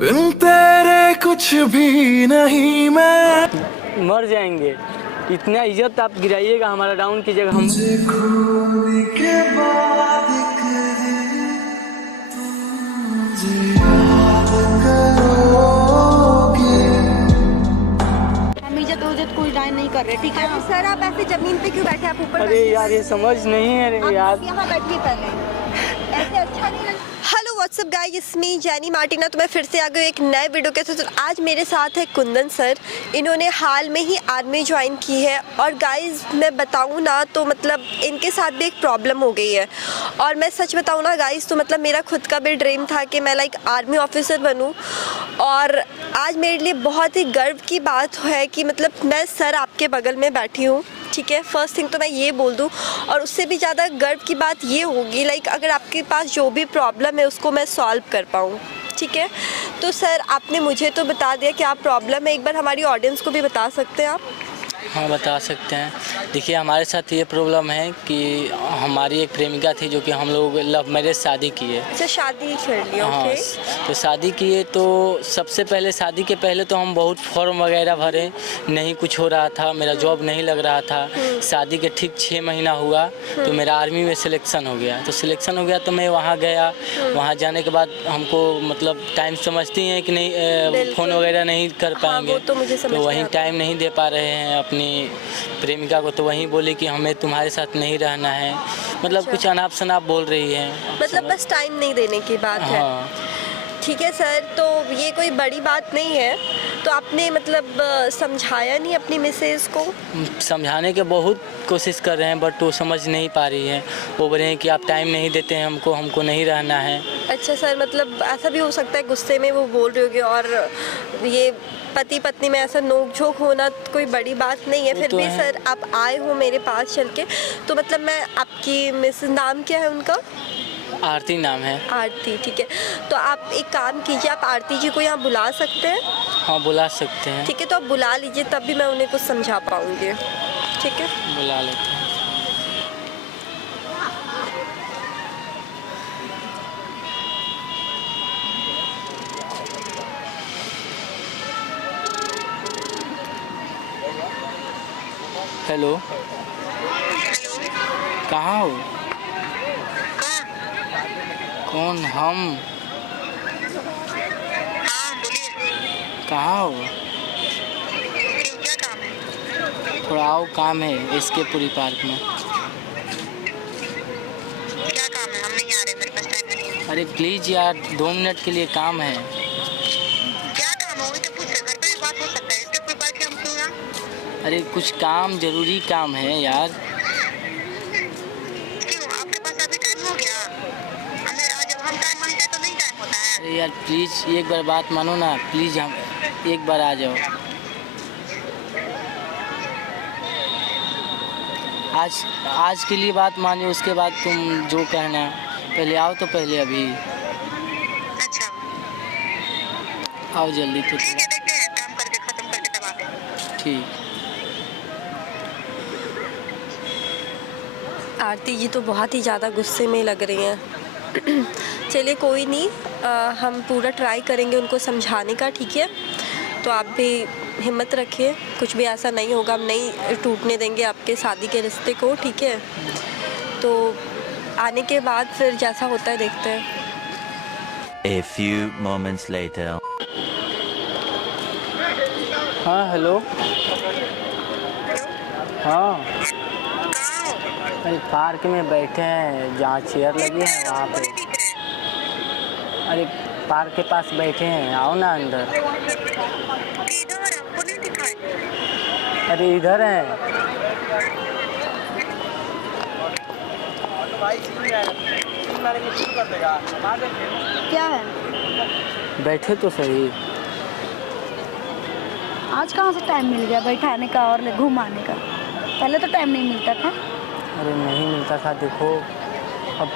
बिन तेरे कुछ भी नहीं मैं मर जाएंगे। इतना इज्जत आप गिराइएगा, हमारा डाउन कीजिएगा। हम खोने के बाद मुझे याद करोगे। हम इज्जत उज्जत कोई लाइन नहीं कर रहे, ठीक है। सर आप ऐसे जमीन पे क्यों बैठे, आप ऊपर अरे यार ये समझ नहीं है रे यार। आप यहाँ बैठिए पहले, ऐसे अच्छा नहीं लगता। Hello what's up guys, it's me Jenny Martina. तो मैं फिर से आ गई एक नए वीडियो के साथ। तो आज मेरे साथ है कुंदन सर। इन्होंने हाल में ही आर्मी ज्वाइन की है और गाइस मैं बताऊँ ना तो मतलब इनके साथ भी एक प्रॉब्लम हो गई है। और मैं सच बताऊँ ना गाइस तो मतलब मेरा खुद का भी ड्रीम था कि मैं लाइक आर्मी ऑफिसर बनूँ। और आज मेरे लिए बहुत ही गर्व की बात है कि मतलब मैं सर आपके बगल में बैठी हूँ, ठीक है। फर्स्ट थिंग तो मैं ये बोल दूँ। और उससे भी ज़्यादा गर्व की बात ये होगी लाइक अगर आपके पास जो भी प्रॉब्लम है उसको मैं सॉल्व कर पाऊँ, ठीक है। तो सर आपने मुझे तो बता दिया कि आप प्रॉब्लम है, एक बार हमारी ऑडियंस को भी बता सकते हैं आप? हाँ बता सकते हैं। देखिए हमारे साथ ये प्रॉब्लम है कि हमारी एक प्रेमिका थी जो कि हम लोग लव मैरिज शादी किए। अच्छा, शादी कर ली, हाँ ओके। तो शादी किए तो सबसे पहले शादी के पहले तो हम बहुत फॉर्म वगैरह भरे, नहीं कुछ हो रहा था, मेरा जॉब नहीं लग रहा था। शादी के ठीक 6 महीना हुआ तो मेरा आर्मी में सिलेक्शन हो गया। तो सिलेक्शन हो गया तो मैं वहाँ गया। वहाँ जाने के बाद हमको मतलब टाइम समझती हैं कि नहीं, फ़ोन वगैरह नहीं कर पाएंगे। वो तो मुझे समझ तो में वहीं आता है। टाइम नहीं दे पा रहे हैं अपनी प्रेमिका को। तो वहीं बोली कि हमें तुम्हारे साथ नहीं रहना है, मतलब अच्छा। कुछ अनाप शनाप बोल रही है। मतलब बस टाइम नहीं देने की बात है। हाँ ठीक है सर, तो ये कोई बड़ी बात नहीं है। तो आपने मतलब समझाया नहीं अपनी मिसेज को? समझाने के बहुत कोशिश कर रहे हैं बट वो समझ नहीं पा रही है। वो बोल रहे हैं कि आप टाइम नहीं देते हैं हमको, हमको नहीं रहना है। अच्छा सर, मतलब ऐसा भी हो सकता है गुस्से में वो बोल रही होगी। और ये पति पत्नी में ऐसा नोक-झोंक होना कोई बड़ी बात नहीं है। वो फिर तो भी है। सर आप आए हो मेरे पास चल के, तो मतलब मैं आपकी मिसेज, नाम क्या है उनका? आरती नाम है। आरती, ठीक है। तो आप एक काम कीजिए, आप आरती जी को यहाँ बुला सकते हैं? हाँ बुला सकते हैं। ठीक है, तो आप बुला लीजिए, तब भी मैं उन्हें कुछ समझा पाऊँगी, ठीक है। बुला लेते हैं। हेलो, कहाँ हो? कौन? हम? कहाँ हो? क्या काम है? थोड़ा आओ, काम है इसके पूरी पार्क में। क्या काम है? हम नहीं आ रहे, मेरे पास टाइम नहीं है। अरे प्लीज़ यार, 2 मिनट के लिए काम है। क्या काम है? वही तो पूछ रहे, घर पे भी बात हो सकता है, इसके ऊपर बात हम क्यों यहाँ? अरे कुछ काम, ज़रूरी काम है यार। क्यों? आपके पास अभी टाइम हो गया? हमें जब हम टाइम मांगते हैं तो नहीं टाइम होता है। अरे यार प्लीज़ एक बार बात मानो ना, प्लीज़ हम एक बार आ जाओ। आज के लिए बात मानिए, उसके बाद तुम जो कहना। पहले आओ तो पहले अभी अच्छा आओ जल्दी तो ठीक है, देखते हैं, काम करके खत्म करके तब आते हैं। ठीक। आरती जी तो बहुत ही ज़्यादा गुस्से में लग रही हैं। चलिए कोई नहीं, हम पूरा ट्राई करेंगे उनको समझाने का, ठीक है। तो आप भी हिम्मत रखिए, कुछ भी ऐसा नहीं होगा, हम नहीं टूटने देंगे आपके शादी के रिश्ते को, ठीक है। तो आने के बाद फिर जैसा होता है देखते हैं। A few moments later. हाँ हेलो। हाँ कहाँ हो? अरे पार्क में बैठे हैं, जहाँ चेयर लगी है वहाँ पे। नहीं दिख रहे। अरे पार्क के पास बैठे हैं, आओ ना अंदर। इधर हमको नहीं दिखाई। अरे इधर हैं। क्या है? बैठे तो सही। आज कहाँ से टाइम मिल गया बैठाने का और घुमाने का? पहले तो टाइम नहीं मिलता था। अरे नहीं मिलता था, देखो अब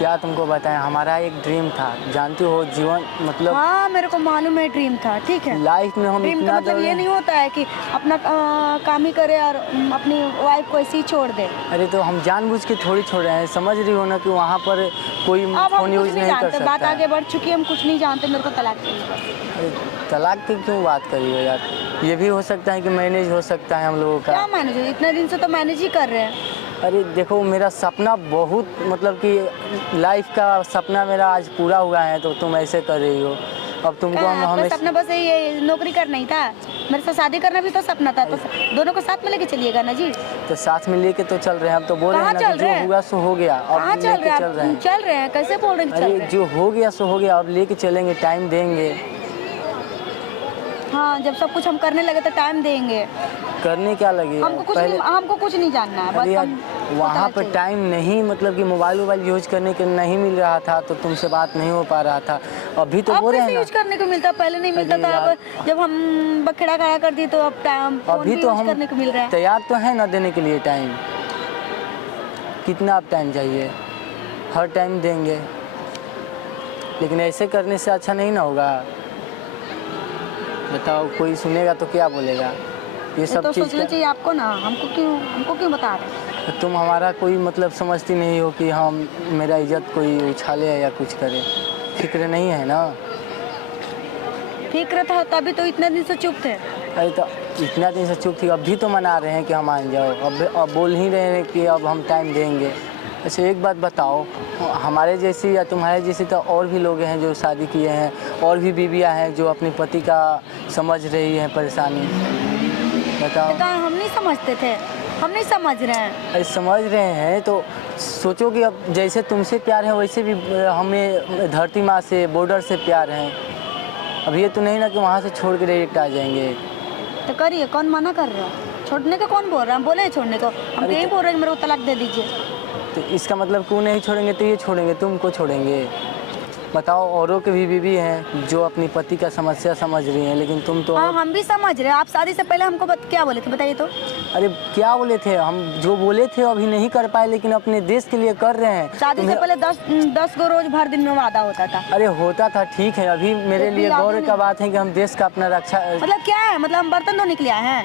क्या तुमको बताएं, हमारा एक ड्रीम था, जानती हो जीवन मतलब हाँ मेरे को मालूम है ड्रीम था, ठीक है। लाइफ में हम ड्रीम का इतना मतलब ये दौड़े। नहीं होता है कि अपना काम ही करे और अपनी वाइफ को ऐसे ही छोड़ दे। अरे तो हम जानबूझ के थोड़ी छोड़ रहे हैं, समझ रही हो ना कि वहाँ पर कोई अब हम फोन कुछ यूज नहीं नहीं कर जानते, बात सकता आगे बढ़ चुकी है, हम कुछ नहीं जानते, मेरे को तलाक चाहिए। अरे तलाक की क्यों बात करी हो यार, ये भी हो सकता है कि मैनेज हो सकता है हम लोगों क्या का। मैनेज, इतने दिन से तो मैनेज ही कर रहे हैं। अरे देखो मेरा सपना बहुत मतलब कि लाइफ का सपना मेरा आज पूरा हुआ है, तो तुम ऐसे कर रही हो। अब तुमको हम आपका हमें सपना बस ये नौकरी करना ही था, मेरे साथ शादी करना भी तो सपना था, तो दोनों को साथ में लेके चलिएगा ना जी। तो साथ में लेके तो चल रहे हैं, अब तो बोल रहे हैं कहाँ ना चल कि रहे जो हैं? हुआ सो हो गया, अब कहाँ चल लेके रहे चल रहे हैं? हैं। चल रहे हैं, कैसे बोल रहे हैं चल अरे रहे हैं? जो हो गया सो हो गया, अब लेके चलेंगे, टाइम देंगे। हाँ जब सब कुछ हम करने लगे तो टाइम देंगे। करने क्या लगे हमको कुछ नहीं जानना है, अरे बस यार हम वहाँ पता पर चाहिए। टाइम नहीं, मतलब कि मोबाइल यूज करने के नहीं मिल रहा था, तो तुमसे बात नहीं हो पा रहा था। अभी तो अब बोल रहे कैसे हैं यूज ना, करने को मिलता, पहले नहीं मिलता अरे था, यार। अब जब हम बखेड़ा खड़ा कर दिए तो अब टाइम अभी तो हम करने को मिल रहा है। तैयार तो है ना देने के लिए टाइम। कितना अब टाइम चाहिए, हर टाइम देंगे, लेकिन ऐसे करने से अच्छा नहीं ना होगा। बताओ कोई सुनेगा तो क्या बोलेगा, ये ये सब तो चीज़ सोचना चाहिए आपको ना, हमको क्यों बता रहे हैं? तुम हमारा कोई मतलब समझती नहीं हो कि हम मेरा इज्जत कोई उछाले या कुछ करे, फिक्र नहीं है ना। फिक्र था तभी तो इतने दिन से चुप थे। अरे तो इतना दिन से चुप थी, अभी तो मना रहे हैं कि हम मान जाओ, अब बोल ही रहे हैं कि अब हम टाइम देंगे। अच्छा एक बात बताओ, हमारे जैसी या तुम्हारे जैसी तो और भी लोग हैं जो शादी किए हैं, और भी बीवियां हैं जो अपने पति का समझ रही हैं परेशानी। बताओ। कहा हम नहीं समझते थे, हम नहीं समझ रहे हैं। अरे समझ रहे हैं तो सोचो कि अब जैसे तुमसे प्यार है वैसे भी हमें धरती माँ से, बॉर्डर से प्यार है। अब ये तो नहीं ना कि वहाँ से छोड़ के डायरेक्ट आ जाएंगे। तो करिए, कौन मना कर रहा है? छोड़ने का कौन बोल रहा है? हम बोले हैं छोड़ने को, हम अरे यही तो- बोल रहे हैं कि मेरे को तलाक दे दीजिए। तो इसका मतलब क्यों नहीं छोड़ेंगे, तो ये छोड़ेंगे, तुमको छोड़ेंगे। बताओ औरों के भी बीवी हैं जो अपनी पति का समस्या समझ रही हैं, लेकिन तुम तो हाँ हम भी समझ रहे हैं। आप शादी से पहले हमको क्या बोले थे बताइए तो? अरे क्या बोले थे हम, जो बोले थे अभी नहीं कर पाए, लेकिन अपने देश के लिए कर रहे हैं। शादी से पहले 10 गो रोज भर दिन में वादा होता था। अरे होता था, ठीक है, अभी मेरे तो लिए फिर गौरव आपने- का बात है कि हम देश का अपना रक्षा। मतलब क्या है, मतलब हम बर्तन धोने के लिए आए हैं,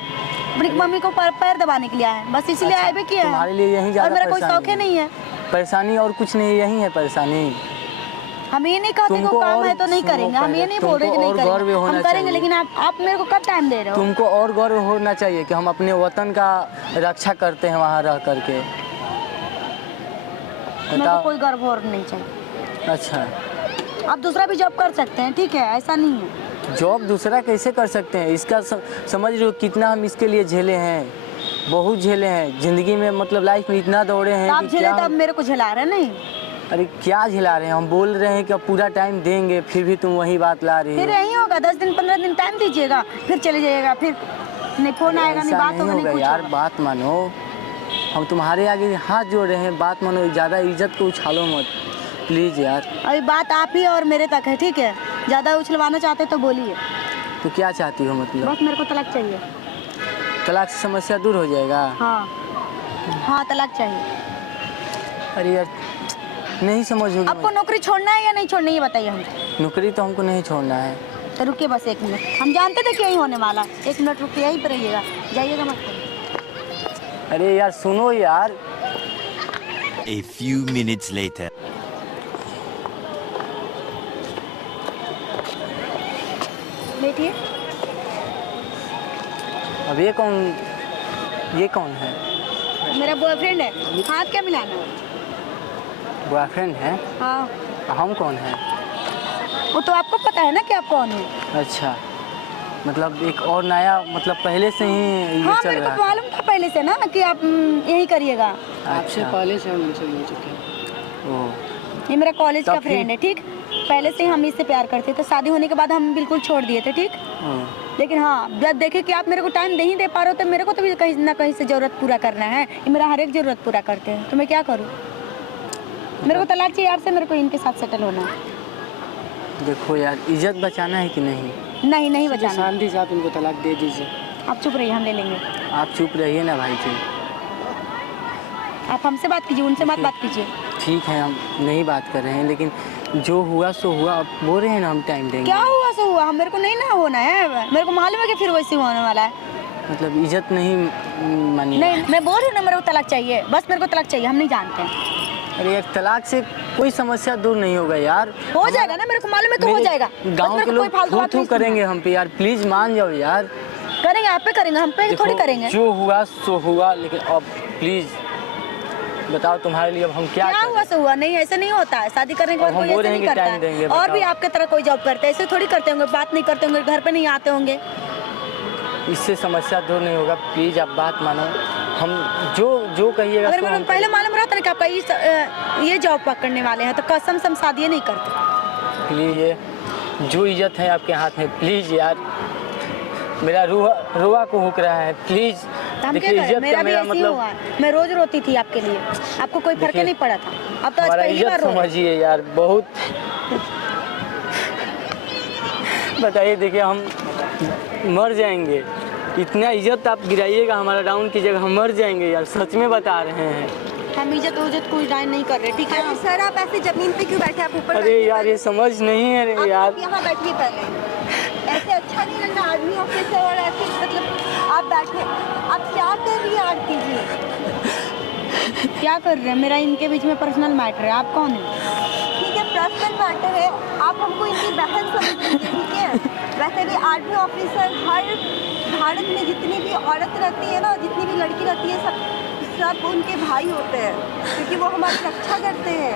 अपनी मम्मी को पैर दबाने के लिए आए हैं, बस इसलिए अच्छा, आए भी किए हैं। तुम्हारे लिए यही और ज़्यादा मेरा कोई परेशानी शौक ही नहीं है। परेशानी और कुछ नहीं, यही है परेशानी। हम ये नहीं कहते कि तुमको काम और है तो नहीं सुनो करेंगे, हम ये पहले, नहीं बोल रहे कि नहीं तुमको और करेंगे, गर्व होना हम करेंगे, चाहिए। लेकिन आप मेरे को कब टाइम दे रहे हो? तुमको और गौरव होना चाहिए कि हम अपने वतन का रक्षा करते हैं वहाँ रह करके। मेरे को बताओ। कोई गर्व और नहीं चाहिए। अच्छा आप दूसरा भी जॉब कर सकते हैं, ठीक है, ऐसा नहीं है। जॉब दूसरा कैसे कर सकते हैं, इसका समझ रहे हो कितना हम इसके लिए झेले हैं, बहुत झेले हैं ज़िंदगी में, मतलब लाइफ में इतना दौड़े हैं आप कि झेले क्या तो अब मेरे को झेला रहे नहीं। अरे क्या झेला रहे हैं, हम बोल रहे हैं कि अब पूरा टाइम देंगे, फिर भी तुम वही बात ला रही फिर हो। यही होगा, 10 दिन 15 दिन टाइम दीजिएगा, फिर चले जाइएगा, फिर नहीं फोन आएगा, नहीं ऐसा बात नहीं होगा, नहीं होगा कुछ यार, होगा। बात मानो, हम तुम्हारे आगे हाथ जोड़ रहे हैं, बात मानो, ज़्यादा इज्जत को उछालो मत प्लीज़ यार। अभी बात आप ही और मेरे तक है, ठीक है, ज़्यादा उछलवाना चाहते तो बोलिए। तो क्या चाहती हो मतलब? बस मेरे को तलाक चाहिए। तलाक से समस्या दूर हो जाएगा? हाँ तलाक चाहिए। अरे यार नहीं समझोगे। आपको नौकरी छोड़ना है या नहीं छोड़ना, ये बताइए हमको। नौकरी तो हमको नहीं छोड़ना है। तो रुकिए बस 1 मिनट, हम जानते थे कि यही होने वाला। 1 मिनट रुकिए, यहीं पर रहिएगा, जाइएगा मत। अरे यार सुनो यार। A few minutes later. बैठिए। अब ये कौन है? मेरा बॉयफ्रेंड है। हाथ क्या मिलाना? बॉयफ्रेंड है? हाँ हम कौन है? वो तो आपको पता है ना कि आप कौन है। अच्छा मतलब एक और नया, मतलब पहले से ही ये हाँ चल मेरे रहा को है। मालूम था पहले से ना कि आप यही करिएगा। आपसे पहले से हम इनसे मिल चुके हैं। ओह ये मेरा कॉलेज तब का फिर- फ्रेंड है, ठीक। पहले से ही हम इससे प्यार करते थे, शादी होने के बाद हम बिल्कुल छोड़ दिए थे, ठीक। ओह। लेकिन हाँ जब देखे कि आप मेरे को टाइम नहीं दे पा रहे हो, तो मेरे को तो भी कहीं ना कहीं से ज़रूरत पूरा करना है। ये मेरा हर एक ज़रूरत पूरा करते हैं, तो मैं क्या करूँ? मेरे को तलाक चाहिए आपसे, मेरे को इनके साथ सेटल होना है। देखो यार, इज्जत बचाना है कि नहीं? नहीं बचाना। शांति से आप इनको तलाक दे दीजिए। आप चुप रहिए, हम ले लेंगे। आप चुप रहिए ना भाई जी। आप हमसे बात कीजिए, उनसे मत बात कीजिए। ठीक है, हम नहीं बात कर रहे हैं, लेकिन जो हुआ सो हुआ। अब बोल रहे हैं ना हम टाइम देंगे। क्या हुआ सो हुआ, हम मेरे को नहीं ना होना है, मेरे को मालूम है कि फिर वैसे होने वाला है। मतलब इज्जत नहीं मानी। नहीं, मैं बोल रही हूँ ना, मेरे को तलाक चाहिए, बस मेरे को तलाक चाहिए, हम नहीं जानते हैं। अरे एक तलाक से कोई समस्या दूर नहीं होगा यार। हो जाएगा ना, मेरे को मालूम है कि हो जाएगा। गांव के लोग थू करेंगे हम पे यार, प्लीज मान जाओ यार। करेंगे, आप पे करेंगे, हम पे थोड़ी करेंगे। जो हुआ सो हुआ, लेकिन अब प्लीज बताओ तुम्हारे लिए अब हम क्या हुआ सो हुआ। नहीं, ऐसे नहीं होता है, शादी करने के बाद कोई ऐसे नहीं करता है। और भी आपके तरह कोई जॉब करते हैं, ऐसे थोड़ी करते होंगे, बात नहीं करते होंगे, घर पे नहीं आते होंगे। इससे समस्या दूर नहीं होगा, प्लीज आप बात मानो। हम जो कहिएगा। अगर मेरे को पहले मालूम रहता ना कि आपका ये जॉब पकड़ने वाले हैं, तो कसम से हम शादी नहीं करते। प्लीज ये जो इज्जत है आपके हाथ में, प्लीज यार, मेरा रुआ को हुक रहा है, प्लीज। देखिए इज्जत का मेरा मतलब, मैं रोज रोती थी आपके लिए, आपको कोई फर्क नहीं पड़ा था। अब तो आज पहली बार समझिए यार, बहुत बताइए। देखिए हम मर जाएंगे, इतना इज्जत आप गिराइएगा हमारा डाउन कीजिएगा, हम मर जाएंगे यार, सच में बता रहे हैं। हम इज्जत कोई डाउन नहीं कर रहे, ठीक है। सर आप ऐसे जमीन पे क्यों बैठे, आप ऊपर? अरे यार ये समझ नहीं है रे यार। यहाँ बैठिए पहले, ऐसे अच्छा नहीं लग रहा, आदमी ऑफिसर और ऐसे मतलब आप बैठे, आप क्या कर रही हैं आरती जी? क्या कर रहे हैं, मेरा इनके बीच में पर्सनल मैटर है, आप कौन है? ठीक है, पर्सनल मैटर है, आप हमको इनकी बहन समझ लीजिए, ठीक है। वैसे भी आर्मी ऑफिसर हर भारत में जितनी भी औरत रहती है ना, जितनी भी लड़की रहती है, सब उनके भाई होते हैं, क्योंकि वो हमारी रक्षा करते हैं।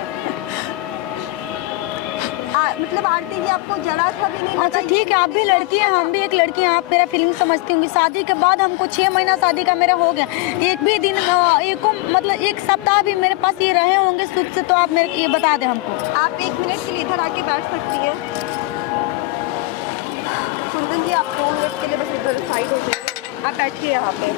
मतलब आरती जी आपको जरा सा भी नहीं? अच्छा ठीक है, आप भी लड़की हैं, हम भी एक लड़की हैं, आप मेरा फीलिंग समझती होंगी। शादी के बाद हमको 6 महीना शादी का मेरा हो गया, एक भी दिन मतलब एक सप्ताह भी मेरे पास ये रहे होंगे सुख से, तो आप मेरे ये बता दें हमको। आप 1 मिनट के लिए इधर आके बैठ सकती हैं। कुंदन जी आप 2 मिनट के लिए बस इधर साइड हो जाइए, आप बैठिए यहाँ पे।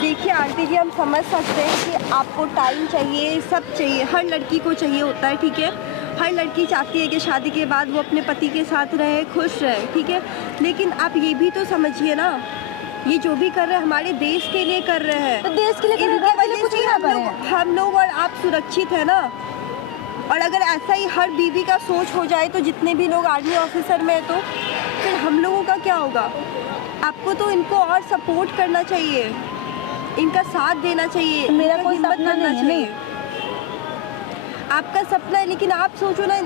देखिए आंटी जी, हम समझ सकते हैं कि आपको टाइम चाहिए, सब चाहिए, हर लड़की को चाहिए होता है, ठीक है। हर लड़की चाहती है कि शादी के बाद वो अपने पति के साथ रहे, खुश रहे, ठीक है। लेकिन आप ये भी तो समझिए ना, ये जो भी कर रहे हैं हमारे देश के लिए कर रहे हैं, तो देश के लिए इनकी वजह से हम लोग और आप सुरक्षित है ना। और अगर ऐसा ही हर बीवी का सोच हो जाए, तो जितने भी लोग आर्मी ऑफिसर में है, तो फिर हम लोगों का क्या होगा? आपको तो इनको और सपोर्ट करना चाहिए, इनका साथ देना चाहिए। तो मेरा कोई सपना नहीं है। आपका सपना है, लेकिन आप सोचो ना,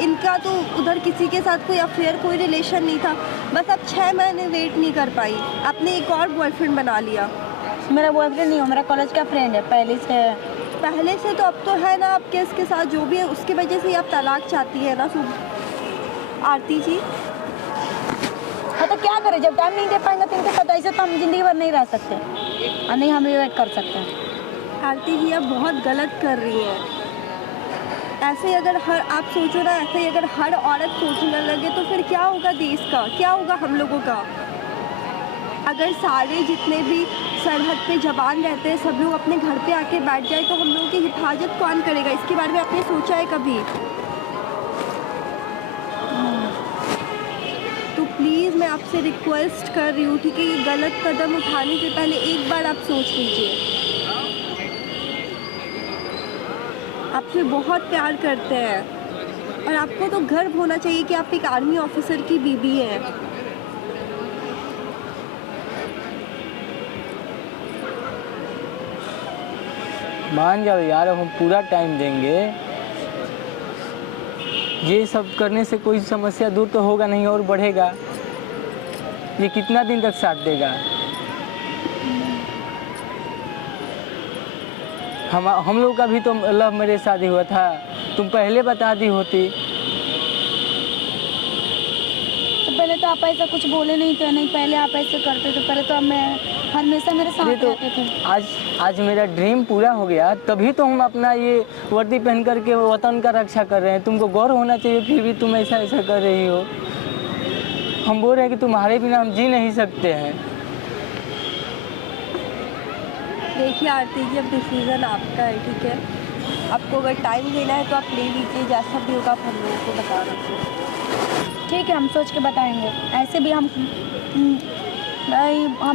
इनका तो उधर किसी के साथ कोई अफेयर, कोई रिलेशन नहीं था, बस आप 6 महीने वेट नहीं कर पाई, आपने एक और बॉयफ्रेंड बना लिया। मेरा बॉयफ्रेंड नहीं हो, मेरा कॉलेज का फ्रेंड है, पहले से तो अब तो है ना आपके इसके साथ, जो भी है उसकी वजह से आप तलाक चाहती है ना आरती जी। हाँ तो क्या करें, जब टाइम नहीं दे पाएंगे तो इनके साथ ऐसे तो हम जिंदगी भर नहीं रह सकते, और नहीं हम वेट कर सकते हैं। आरती जी आप बहुत गलत कर रही हैं। ऐसे अगर आप सोचो ना, ऐसे अगर हर औरत सोचने लगे तो फिर क्या होगा देश का, क्या होगा हम लोगों का? अगर सारे जितने भी सरहद पे जवान रहते हैं सब लोग अपने घर पे आके बैठ जाए, तो हम लोगों की हिफाजत कौन करेगा? इसके बारे में आपने सोचा है कभी? तो प्लीज़ मैं आपसे रिक्वेस्ट कर रही हूँ, ठीक है, ये गलत कदम उठाने से पहले एक बार आप सोच लीजिए। आपसे बहुत प्यार करते हैं और आपको तो गर्व होना चाहिए कि आप एक आर्मी ऑफिसर की बीवी हैं। मान जाओ यार, अब हम पूरा टाइम देंगे। ये सब करने से कोई समस्या दूर तो होगा नहीं और बढ़ेगा। ये कितना दिन तक साथ देगा? हम लोग का भी तो लव मैरिज शादी हुआ था, तुम पहले बता दी होती। तो पहले तो आप ऐसा कुछ बोले नहीं थे, नहीं पहले आप ऐसे करते थे, पहले तो अब मैं हमेशा मेरे साथ रहते थे। आज मेरा ड्रीम पूरा हो गया, तभी तो हम अपना ये वर्दी पहन करके वतन का रक्षा कर रहे हैं। तुमको गौरव होना चाहिए, फिर भी तुम ऐसा कर रही हो। हम बोल रहे हैं कि तुम्हारे बिना हम जी नहीं सकते हैं। देखिए आरती जी, अब डिसीज़न आपका है, ठीक है। आपको अगर टाइम देना है तो आप ले लीजिए, जैसा भी होगा आप हम लोगों को बता दीजिए। ठीक है, हम सोच के बताएंगे। ऐसे भी हम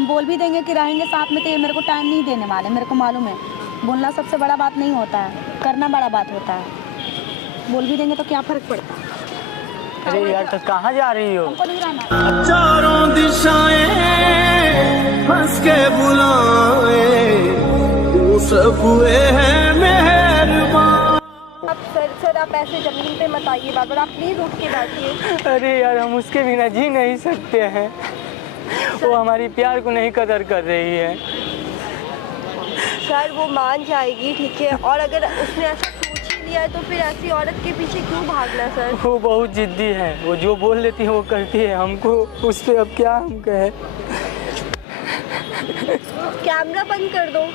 बोल भी देंगे कि रहेंगे साथ में, तो ये मेरे को टाइम नहीं देने वाले, मेरे को मालूम है। बोलना सबसे बड़ा बात नहीं होता है, करना बड़ा बात होता है। बोल भी देंगे तो क्या फर्क पड़ता है। अरे यार तो कहाँ जा रही हो? हमको नहीं रहना। चारों दिशाएं हंस के बुलाए, वो सब हुए हैं मेहरबान। अब सर आप ऐसे ज़मीन पे मत आइए बाबर, आप प्लीज़ उठ के बैठिए। अरे यार हम उसके बिना जी नहीं सकते हैं। वो हमारी प्यार को नहीं कदर कर रही है। सर वो मान जाएगी, ठीक है, और अगर उसने ऐसा सोच ही लिया है तो फिर ऐसी औरत के पीछे क्यों भागना सर। वो बहुत जिद्दी है, वो जो बोल लेती है वो करती है। हमको उस पर अब क्या हम कहें। कैमरा बंद कर दो।